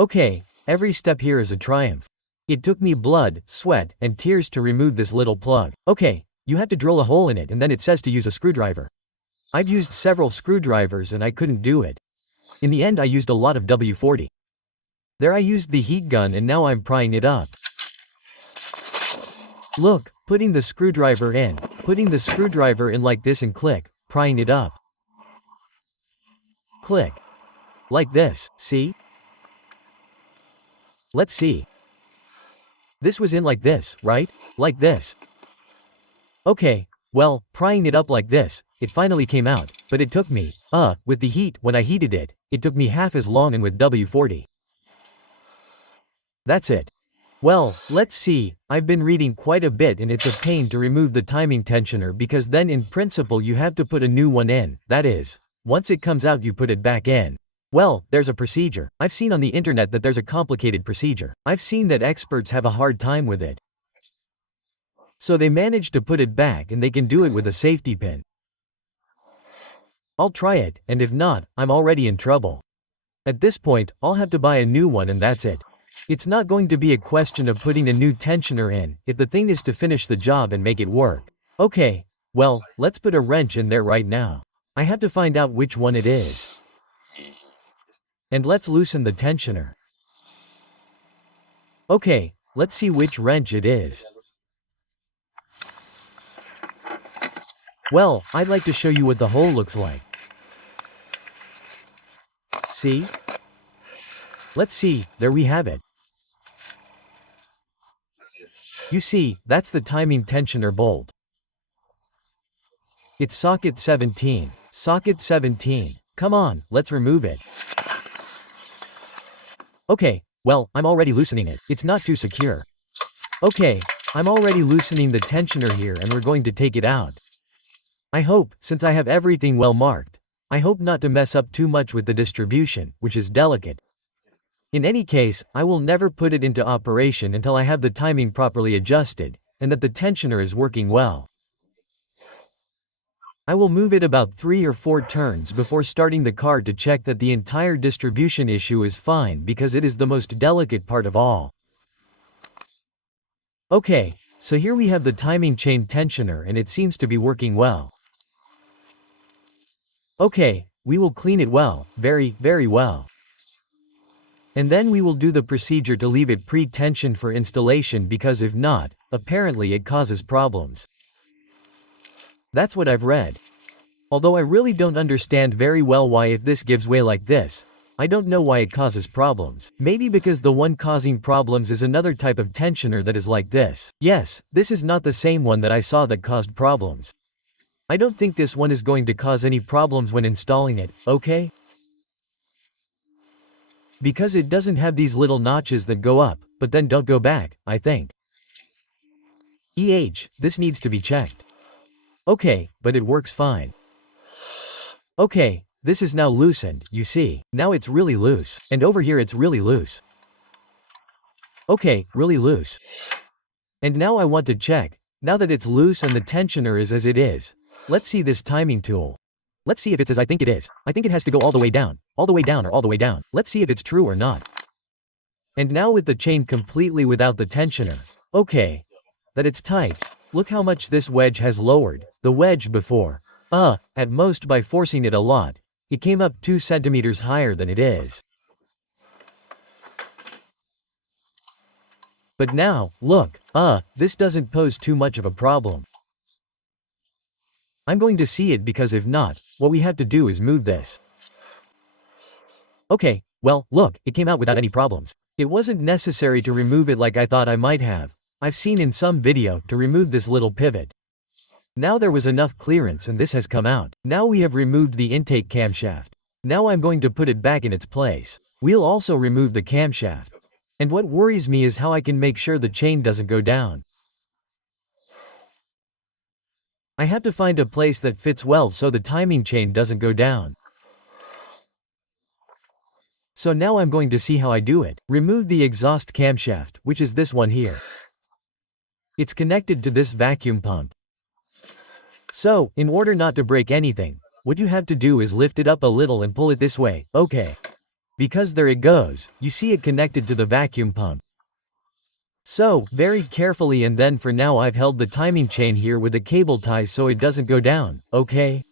Okay, every step here is a triumph. It took me blood, sweat, and tears to remove this little plug. Okay, you have to drill a hole in it and then it says to use a screwdriver. I've used several screwdrivers and I couldn't do it. In the end I used a lot of W40. There I used the heat gun and now I'm prying it up. Look, putting the screwdriver in like this and click, prying it up. Click. Like this, see? Let's see. This was in like this, right? Like this. Okay, well, prying it up like this, it finally came out, but it took me, with the heat, when I heated it, it took me half as long and with W40. That's it. Well, let's see, I've been reading quite a bit and it's a pain to remove the timing tensioner because then in principle you have to put a new one in, that is, once it comes out you put it back in. Well, there's a procedure. I've seen on the internet that there's a complicated procedure. I've seen that experts have a hard time with it. So they managed to put it back and they can do it with a safety pin. I'll try it, and if not, I'm already in trouble. At this point, I'll have to buy a new one and that's it. It's not going to be a question of putting a new tensioner in, if the thing is to finish the job and make it work. Okay, well, let's put a wrench in there right now. I have to find out which one it is. And let's loosen the tensioner. Okay, let's see which wrench it is. Well, I'd like to show you what the hole looks like. See? Let's see, there we have it. You see, that's the timing tensioner bolt. It's socket 17. Socket 17. Come on, let's remove it. Okay, well, I'm already loosening it. It's not too secure. Okay, I'm already loosening the tensioner here and we're going to take it out. I hope, since I have everything well marked, I hope not to mess up too much with the distribution, which is delicate. In any case, I will never put it into operation until I have the timing properly adjusted, and that the tensioner is working well. I will move it about 3 or 4 turns before starting the car to check that the entire distribution issue is fine because it is the most delicate part of all. Okay, so here we have the timing chain tensioner and it seems to be working well. Okay, we will clean it well, very, very well. And then we will do the procedure to leave it pre-tensioned for installation because if not, apparently it causes problems. That's what I've read. Although I really don't understand very well why if this gives way like this, I don't know why it causes problems. Maybe because the one causing problems is another type of tensioner that is like this. Yes, this is not the same one that I saw that caused problems. I don't think this one is going to cause any problems when installing it, okay? Because it doesn't have these little notches that go up, but then don't go back, I think. This needs to be checked. Okay, but it works fine. Okay, this is now loosened, you see. Now it's really loose. And over here it's really loose. Okay, really loose. And now I want to check, now that it's loose and the tensioner is as it is. Let's see this timing tool. Let's see if it's as I think it is. I think it has to go all the way down or all the way down. Let's see if it's true or not. And now with the chain completely without the tensioner. Okay. That it's tight. Look how much this wedge has lowered. The wedge before. At most by forcing it a lot, it came up 2 centimeters higher than it is. But now, look, this doesn't pose too much of a problem. I'm going to see it because if not, what we have to do is move this. Okay, well, look, it came out without any problems. It wasn't necessary to remove it like I thought I might have. I've seen in some video to remove this little pivot. Now there was enough clearance and this has come out. Now we have removed the intake camshaft. Now I'm going to put it back in its place. We'll also remove the camshaft. And what worries me is how I can make sure the chain doesn't go down. I have to find a place that fits well so the timing chain doesn't go down. So now I'm going to see how I do it. Remove the exhaust camshaft, which is this one here. It's connected to this vacuum pump. So, in order not to break anything, what you have to do is lift it up a little and pull it this way, okay. Because there it goes, you see it connected to the vacuum pump. So, very carefully, and then for now I've held the timing chain here with a cable tie so it doesn't go down, okay?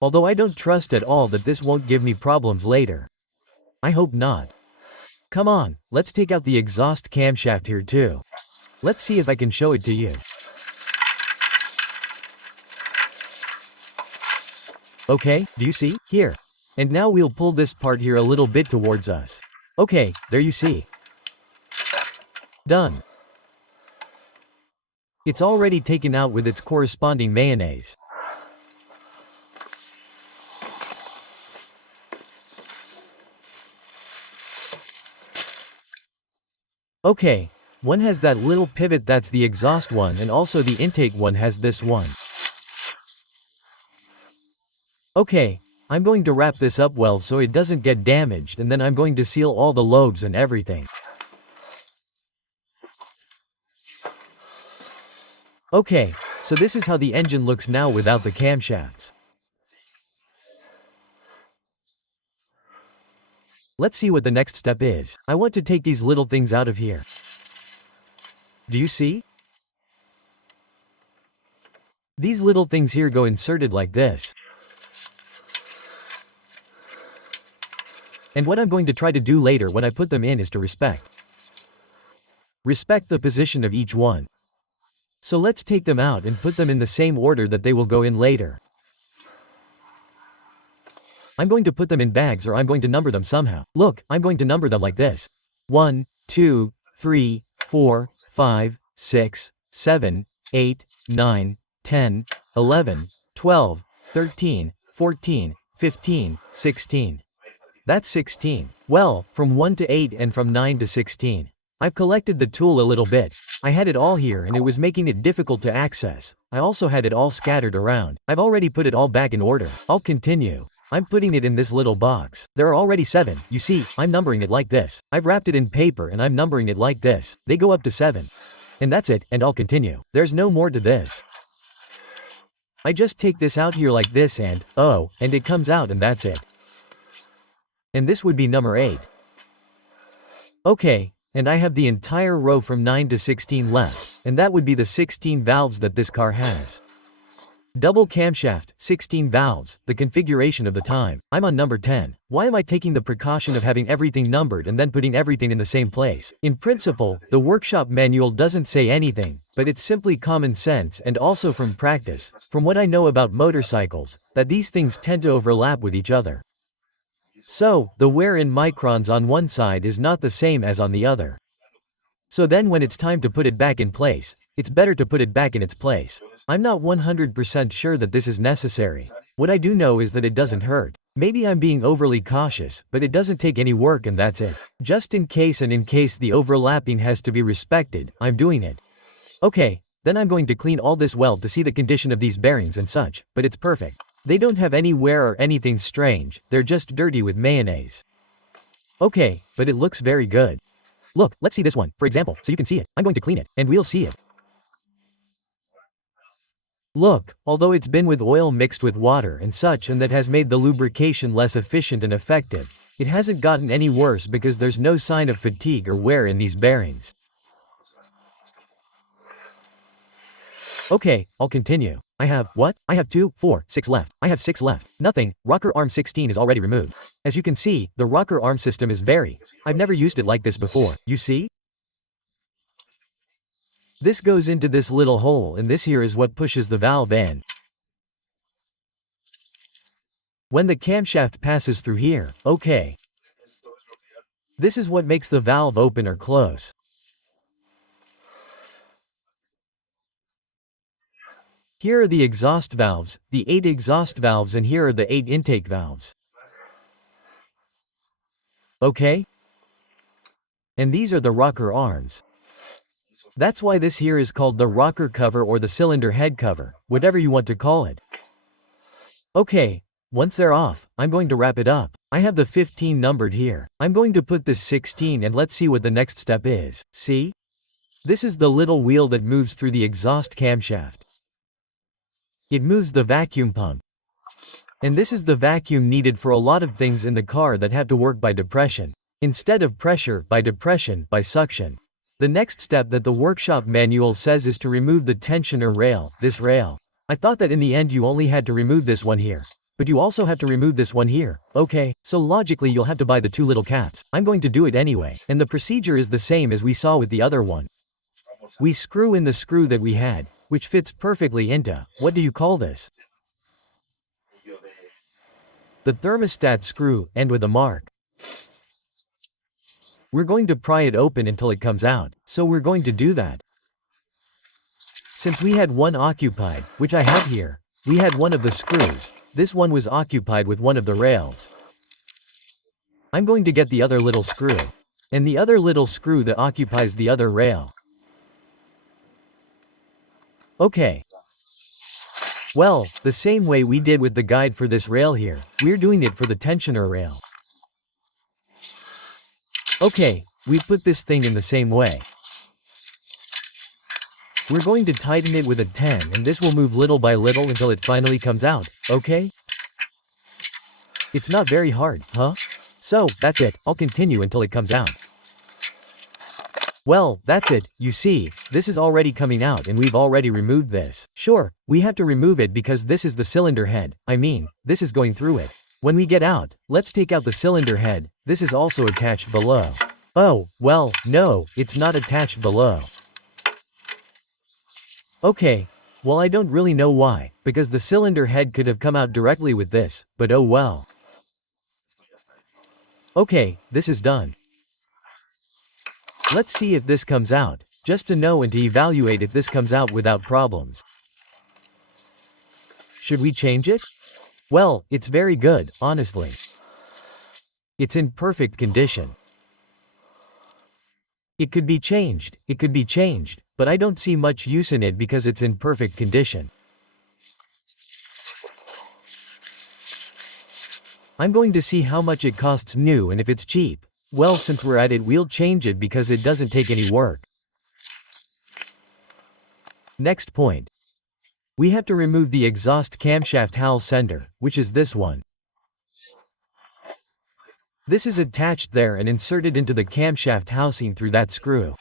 Although I don't trust at all that this won't give me problems later. I hope not. Come on, let's take out the exhaust camshaft here too. Let's see if I can show it to you. Okay, do you see? Here. And now we'll pull this part here a little bit towards us. Okay, there you see. Done. It's already taken out with its corresponding mayonnaise. Okay, one has that little pivot, that's the exhaust one, and also the intake one has this one. Okay, I'm going to wrap this up well so it doesn't get damaged, and then I'm going to seal all the lobes and everything. Okay, so this is how the engine looks now without the camshafts. Let's see what the next step is. I want to take these little things out of here. Do you see? These little things here go inserted like this. And what I'm going to try to do later when I put them in is to respect the position of each one. So let's take them out and put them in the same order that they will go in later. I'm going to put them in bags, or I'm going to number them somehow. Look, I'm going to number them like this. 1, 2, 3, 4, 5, 6, 7, 8, 9, 10, 11, 12, 13, 14, 15, 16. That's 16. Well, from 1 to 8 and from 9 to 16. I've collected the tool a little bit. I had it all here and it was making it difficult to access. I also had it all scattered around. I've already put it all back in order. I'll continue. I'm putting it in this little box. There are already 7. You see, I'm numbering it like this. I've wrapped it in paper and I'm numbering it like this. They go up to 7. And that's it, and I'll continue. There's no more to this. I just take this out here like this and it comes out, and that's it. And this would be number 8. Okay, and I have the entire row from 9 to 16 left, and that would be the 16 valves that this car has. Double camshaft, 16 valves, the configuration of the time. I'm on number 10. Why am I taking the precaution of having everything numbered and then putting everything in the same place? In principle, the workshop manual doesn't say anything, but it's simply common sense, and also from practice, from what I know about motorcycles, that these things tend to overlap with each other. So, the wear in microns on one side is not the same as on the other. So then when it's time to put it back in place, it's better to put it back in its place. I'm not 100% sure that this is necessary. What I do know is that it doesn't hurt. Maybe I'm being overly cautious, but it doesn't take any work, and that's it. Just in case, and in case the overlapping has to be respected, I'm doing it. Okay, then I'm going to clean all this well to see the condition of these bearings and such, but it's perfect. They don't have any wear or anything strange, they're just dirty with mayonnaise. Okay, but it looks very good. Look, let's see this one, for example, so you can see it. I'm going to clean it, and we'll see it. Look, although it's been with oil mixed with water and such, and that has made the lubrication less efficient and effective, it hasn't gotten any worse because there's no sign of fatigue or wear in these bearings. Okay, I'll continue. I have 2, 4, 6 left. I have 6 left. Nothing. Rocker arm 16 is already removed. As you can see, the rocker arm system is I've never used it like this before. You see? This goes into this little hole, and this here is what pushes the valve in. When the camshaft passes through here, okay. This is what makes the valve open or close. Here are the exhaust valves, the 8 exhaust valves, and here are the 8 intake valves. Okay? And these are the rocker arms. That's why this here is called the rocker cover or the cylinder head cover, whatever you want to call it. Okay, once they're off, I'm going to wrap it up. I have the 15 numbered here. I'm going to put this 16 and let's see what the next step is. See? This is the little wheel that moves through the exhaust camshaft. It moves the vacuum pump. And this is the vacuum needed for a lot of things in the car that have to work by depression. Instead of pressure, by depression, by suction. The next step that the workshop manual says is to remove the tensioner rail, this rail. I thought that in the end you only had to remove this one here. But you also have to remove this one here. Okay, so logically you'll have to buy the two little caps. I'm going to do it anyway. And the procedure is the same as we saw with the other one. We screw in the screw that we had, which fits perfectly into, what do you call this? The thermostat screw, and with a mark. We're going to pry it open until it comes out, so we're going to do that. Since we had one occupied, which I have here, we had one of the screws. This one was occupied with one of the rails. I'm going to get the other little screw. And the other little screw that occupies the other rail. Okay. Well, the same way we did with the guide for this rail here, we're doing it for the tensioner rail. Okay, we put this thing in the same way. We're going to tighten it with a 10 and this will move little by little until it finally comes out, okay? It's not very hard, huh? So, that's it, I'll continue until it comes out. Well, that's it, you see, this is already coming out and we've already removed this. Sure, we have to remove it because this is the cylinder head, I mean, this is going through it. When we get out, let's take out the cylinder head, this is also attached below. Oh, well, no, it's not attached below. Okay, well I don't really know why, because the cylinder head could have come out directly with this, but oh well. Okay, this is done. Let's see if this comes out, just to know and to evaluate if this comes out without problems. Should we change it? Well, it's very good, honestly. It's in perfect condition. It could be changed, but I don't see much use in it because it's in perfect condition. I'm going to see how much it costs new and if it's cheap. Well, since we're at it, we'll change it because it doesn't take any work. Next point. We have to remove the exhaust camshaft Hall sender, which is this one. This is attached there and inserted into the camshaft housing through that screw.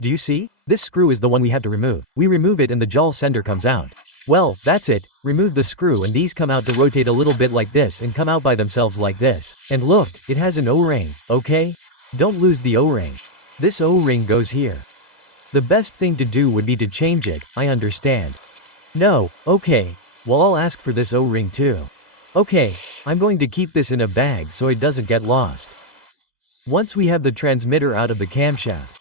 Do you see? This screw is the one we have to remove. We remove it and the Hall sender comes out. Well, that's it. Remove the screw and these come out to rotate a little bit like this and come out by themselves like this. And look, it has an O-ring, okay? Don't lose the O-ring. This O-ring goes here. The best thing to do would be to change it, I understand. No, okay, well I'll ask for this O-ring too. Okay, I'm going to keep this in a bag so it doesn't get lost. Once we have the transmitter out of the camshaft,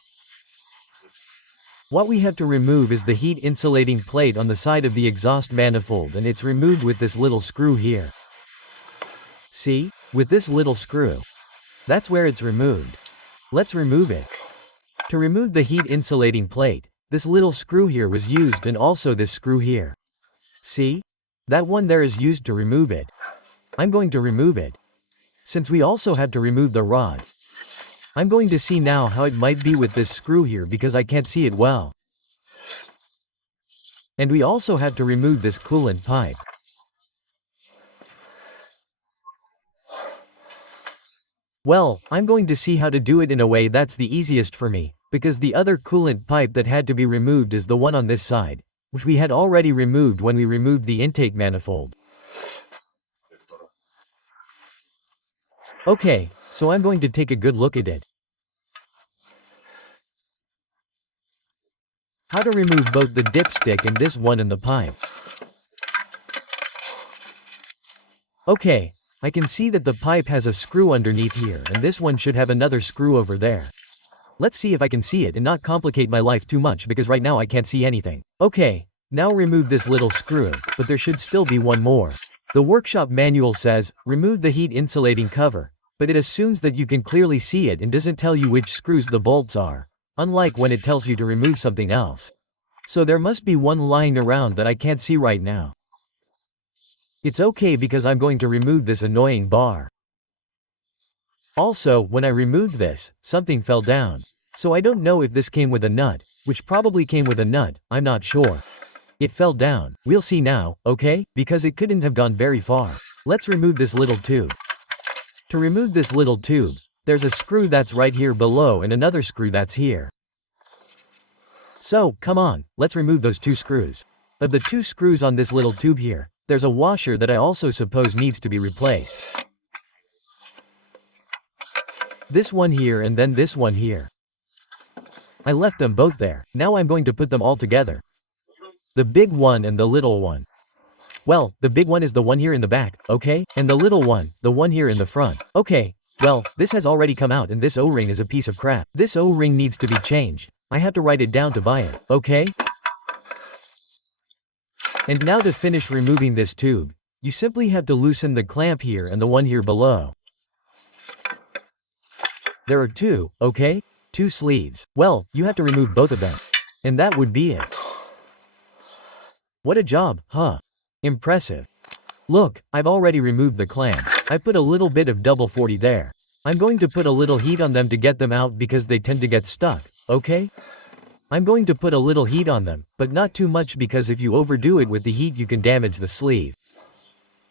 what we have to remove is the heat insulating plate on the side of the exhaust manifold and it's removed with this little screw here. See? With this little screw. That's where it's removed. Let's remove it. To remove the heat insulating plate, this little screw here was used and also this screw here. See? That one there is used to remove it. I'm going to remove it. Since we also have to remove the rod. I'm going to see now how it might be with this screw here because I can't see it well. And we also have to remove this coolant pipe. Well, I'm going to see how to do it in a way that's the easiest for me, because the other coolant pipe that had to be removed is the one on this side, which we had already removed when we removed the intake manifold. Okay, so I'm going to take a good look at it. How to remove both the dipstick and this one in the pipe. Okay, I can see that the pipe has a screw underneath here and this one should have another screw over there. Let's see if I can see it and not complicate my life too much because right now I can't see anything. Okay, now remove this little screw, but there should still be one more. The workshop manual says, remove the heat insulating cover, but it assumes that you can clearly see it and doesn't tell you which screws the bolts are, unlike when it tells you to remove something else. So there must be one lying around that I can't see right now. It's okay because I'm going to remove this annoying bar. Also, when I removed this, something fell down. So I don't know if this came with a nut, which probably came with a nut, I'm not sure. It fell down. We'll see now, okay? Because it couldn't have gone very far. Let's remove this little tube. To remove this little tube, there's a screw that's right here below and another screw that's here. So, come on, let's remove those two screws. Of the two screws on this little tube here, there's a washer that I also suppose needs to be replaced. This one here and then this one here. I left them both there. Now I'm going to put them all together. The big one and the little one. Well, the big one is the one here in the back, okay? And the little one, the one here in the front. Okay, well, this has already come out and this O-ring is a piece of crap. This O-ring needs to be changed. I have to write it down to buy it, okay? And now to finish removing this tube, you simply have to loosen the clamp here and the one here below. There are two, okay? Two sleeves. Well, you have to remove both of them. And that would be it. What a job, huh? Impressive. Look, I've already removed the clamps. I put a little bit of double 40 there. I'm going to put a little heat on them to get them out because they tend to get stuck, okay? I'm going to put a little heat on them, but not too much because if you overdo it with the heat you can damage the sleeve.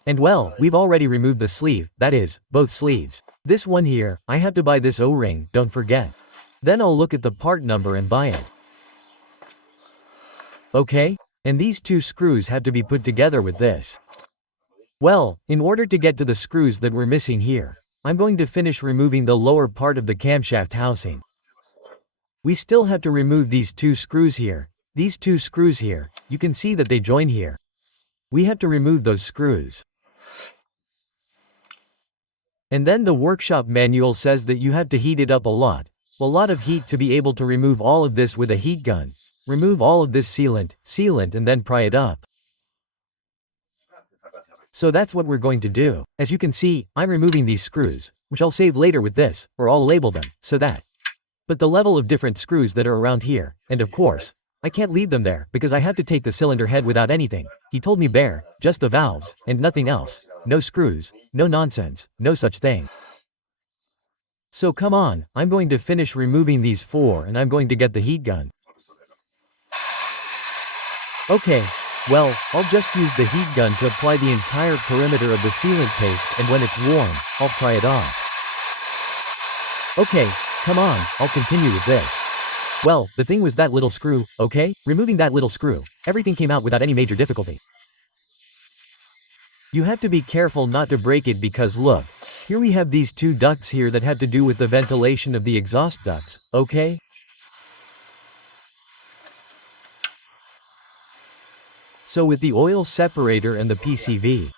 And well, we've already removed the sleeve, that is, both sleeves. This one here, I have to buy this O-ring, don't forget. Then I'll look at the part number and buy it. Okay? And these two screws have to be put together with this. Well, in order to get to the screws that we're missing here, I'm going to finish removing the lower part of the camshaft housing. We still have to remove these two screws here. These two screws here, you can see that they join here. We have to remove those screws. And then the workshop manual says that you have to heat it up a lot of heat to be able to remove all of this with a heat gun. Remove all of this sealant and then pry it up. So that's what we're going to do. As you can see, I'm removing these screws, which I'll save later with this, or I'll label them, so that. But the level of different screws that are around here, and of course, I can't leave them there because I have to take the cylinder head without anything. He told me bare, just the valves, and nothing else. No screws, no nonsense, no such thing. So come on, I'm going to finish removing these four and I'm going to get the heat gun. Okay, well, I'll just use the heat gun to apply the entire perimeter of the sealant paste and when it's warm, I'll pry it off. Okay, come on, I'll continue with this. Well, the thing was that little screw, okay? Removing that little screw, everything came out without any major difficulty. You have to be careful not to break it because look, here we have these two ducts here that have to do with the ventilation of the exhaust ducts, okay? So with the oil separator and the PCV.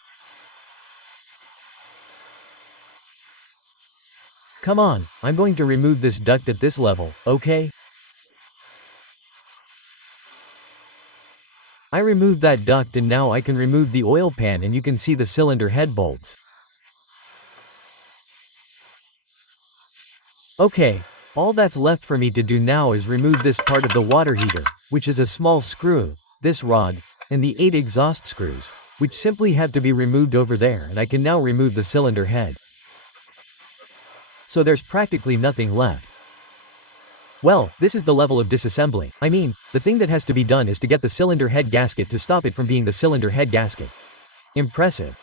Come on, I'm going to remove this duct at this level, okay? I removed that duct and now I can remove the oil pan and you can see the cylinder head bolts. Okay, all that's left for me to do now is remove this part of the water heater, which is a small screw, this rod, and the 8 exhaust screws, which simply have to be removed over there and I can now remove the cylinder head. So there's practically nothing left. Well, this is the level of disassembling. I mean, the thing that has to be done is to get the cylinder head gasket to stop it from being the cylinder head gasket. Impressive.